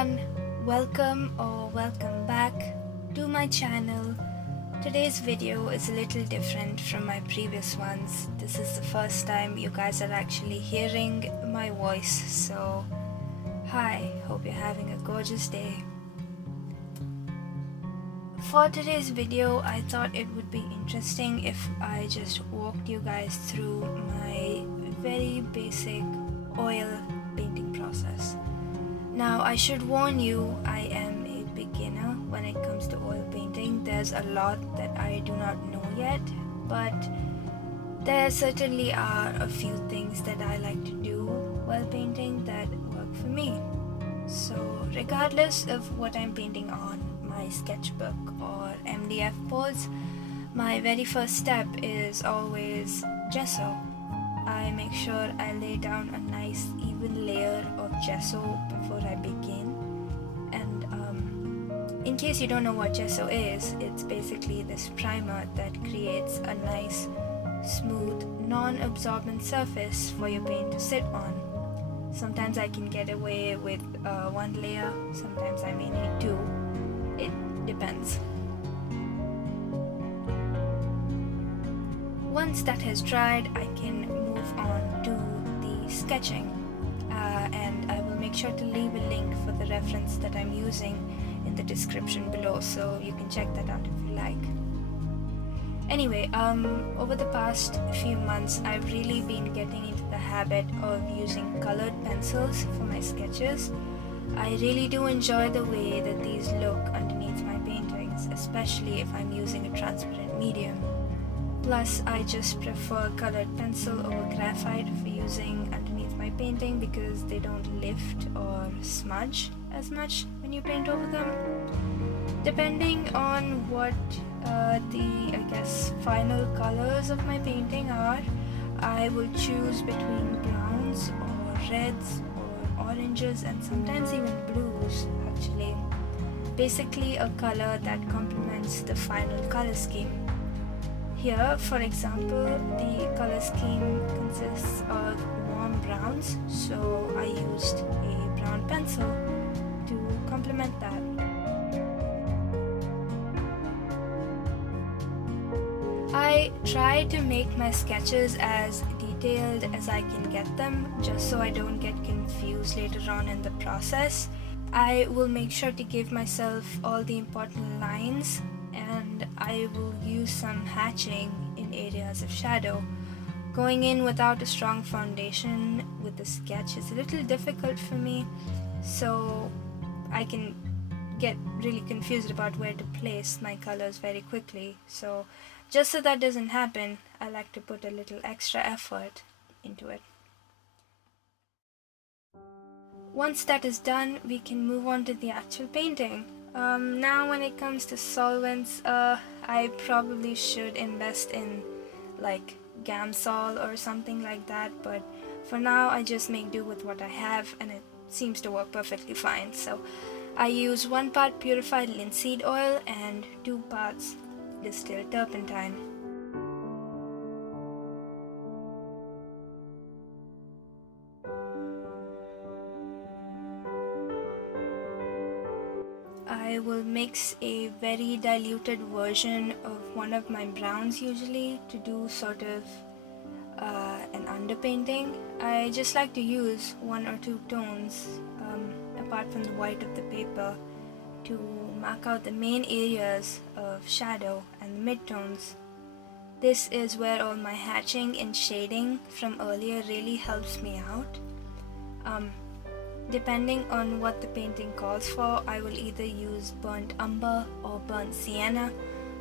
everyone, welcome or welcome back to my channel. Today's video is a little different from my previous ones. This is the first time you guys are actually hearing my voice, so hi, hope you're having a gorgeous day. For today's video, I thought it would be interesting if I just walked you guys through my very basic oil painting process. Now, I should warn you, I am a beginner when it comes to oil painting. There's a lot that I do not know yet, but there certainly are a few things that I like to do while painting that work for me. So, regardless of what I'm painting on my sketchbook or MDF boards, my very first step is always gesso. I make sure I lay down a nice even layer of gesso before I begin. And in case you don't know what gesso is, it's basically this primer that creates a nice, smooth, non-absorbent surface for your paint to sit on. Sometimes I can get away with one layer, sometimes I may need two. It depends. Once that has dried, I can move on to the sketching, and I will make sure to leave a link for the reference that I'm using in the description below, so you can check that out if you like. Anyway, over the past few months, I've really been getting into the habit of using colored pencils for my sketches. I really do enjoy the way that these look underneath my paintings, especially if I'm using a transparent medium. Plus, I just prefer colored pencil over graphite for using underneath my painting because they don't lift or smudge as much when you paint over them. Depending on what the final colors of my painting are, I will choose between browns or reds or oranges and sometimes even blues actually. Basically a color that complements the final color scheme. Here, for example, the color scheme consists of warm browns, so I used a brown pencil to complement that. I try to make my sketches as detailed as I can get them, just so I don't get confused later on in the process. I will make sure to give myself all the important lines, and I will use some hatching in areas of shadow. Going in without a strong foundation with the sketch is a little difficult for me, so I can get really confused about where to place my colors very quickly. So just so that doesn't happen, I like to put a little extra effort into it. Once that is done, we can move on to the actual painting. Now when it comes to solvents, I probably should invest in like Gamsol or something like that, but for now I just make do with what I have and it seems to work perfectly fine. So I use 1 part purified linseed oil and 2 parts distilled turpentine. I will mix a very diluted version of one of my browns usually to do sort of an underpainting. I just like to use 1 or 2 tones apart from the white of the paper to mark out the main areas of shadow and the midtones. This is where all my hatching and shading from earlier really helps me out. Depending on what the painting calls for, I will either use burnt umber or burnt sienna,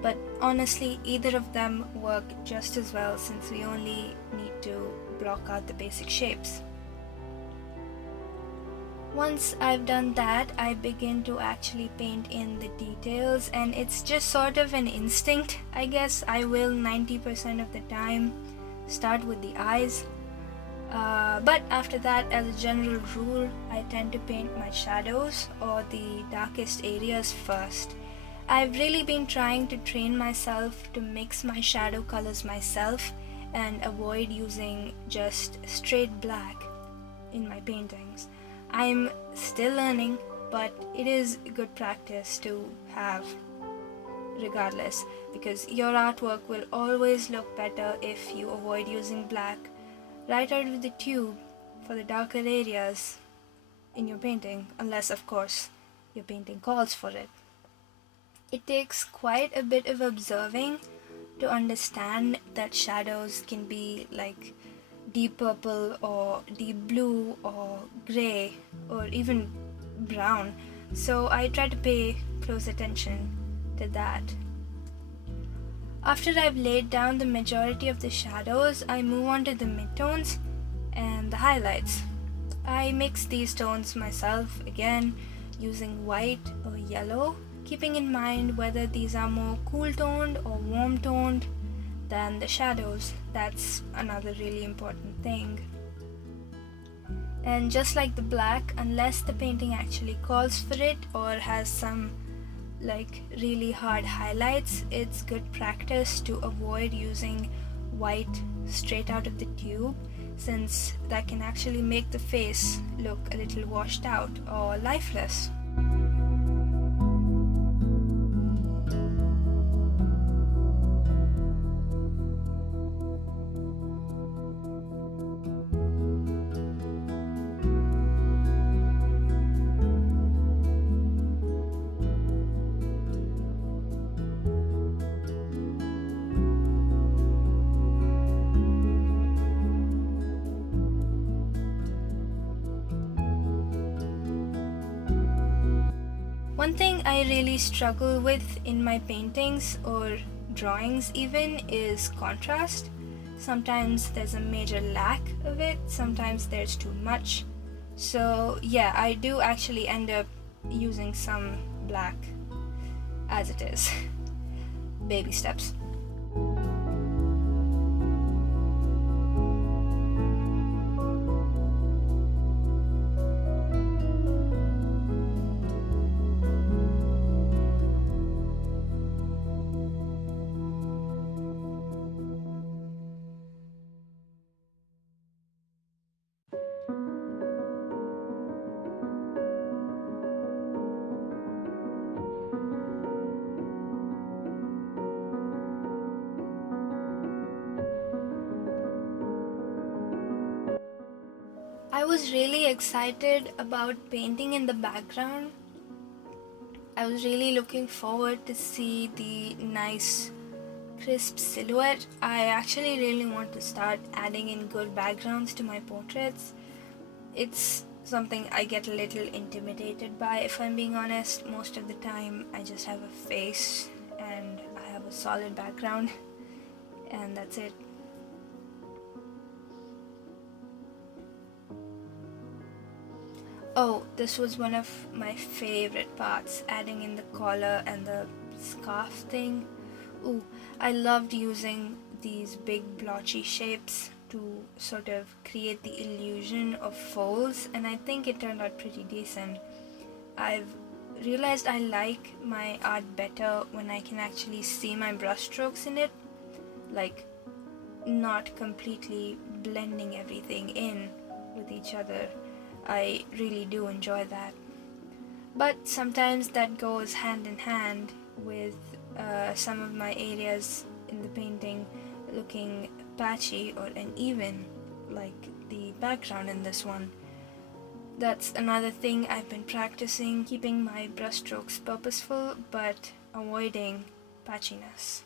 but honestly either of them work just as well since we only need to block out the basic shapes. Once I've done that, I begin to actually paint in the details, and it's just sort of an instinct, I guess. I will 90% of the time start with the eyes. But after that, as a general rule, I tend to paint my shadows or the darkest areas first. I've really been trying to train myself to mix my shadow colors myself and avoid using just straight black in my paintings. I'm still learning, but it is good practice to have regardless, because your artwork will always look better if you avoid using black right out of the tube for the darker areas in your painting, unless of course your painting calls for it. It takes quite a bit of observing to understand that shadows can be like deep purple or deep blue or grey or even brown, so I try to pay close attention to that. After I've laid down the majority of the shadows, I move on to the midtones and the highlights. I mix these tones myself again using white or yellow, keeping in mind whether these are more cool toned or warm toned than the shadows. That's another really important thing. And just like the black, unless the painting actually calls for it or has some like really hard highlights, it's good practice to avoid using white straight out of the tube, since that can actually make the face look a little washed out or lifeless. One thing I really struggle with in my paintings or drawings even is contrast. Sometimes there's a major lack of it, sometimes there's too much. So yeah, I do actually end up using some black as it is. Baby steps. I was really excited about painting in the background. I was really looking forward to see the nice crisp silhouette. I actually really want to start adding in good backgrounds to my portraits. It's something I get a little intimidated by, if I'm being honest. Most of the time I just have a face and I have a solid background and that's it. Oh, this was one of my favorite parts, adding in the collar and the scarf thing. Ooh, I loved using these big blotchy shapes to sort of create the illusion of folds, and I think it turned out pretty decent. I've realized I like my art better when I can actually see my brushstrokes in it, like not completely blending everything in with each other. I really do enjoy that. But sometimes that goes hand in hand with some of my areas in the painting looking patchy or uneven, like the background in this one. That's another thing I've been practicing, keeping my brushstrokes purposeful but avoiding patchiness.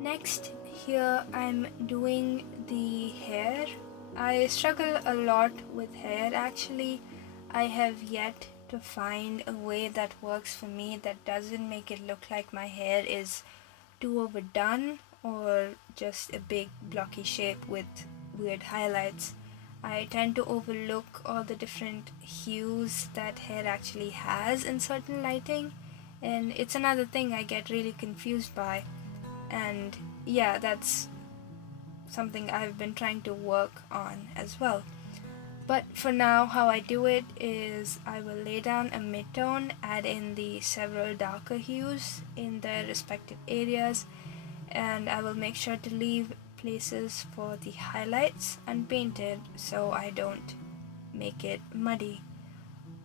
Next, here I'm doing the hair. I struggle a lot with hair actually. I have yet to find a way that works for me that doesn't make it look like my hair is too overdone or just a big blocky shape with weird highlights. I tend to overlook all the different hues that hair actually has in certain lighting, and it's another thing I get really confused by. And yeah, that's something I've been trying to work on as well. But for now, how I do it is I will lay down a mid-tone, add in the several darker hues in their respective areas, and I will make sure to leave places for the highlights unpainted so I don't make it muddy.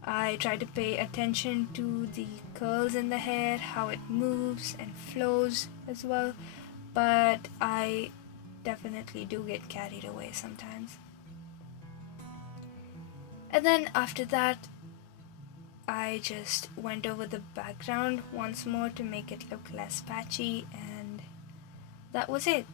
I try to pay attention to the curls in the hair, how it moves and flows as well, but I definitely do get carried away sometimes. And then after that, I just went over the background once more to make it look less patchy, and that was it.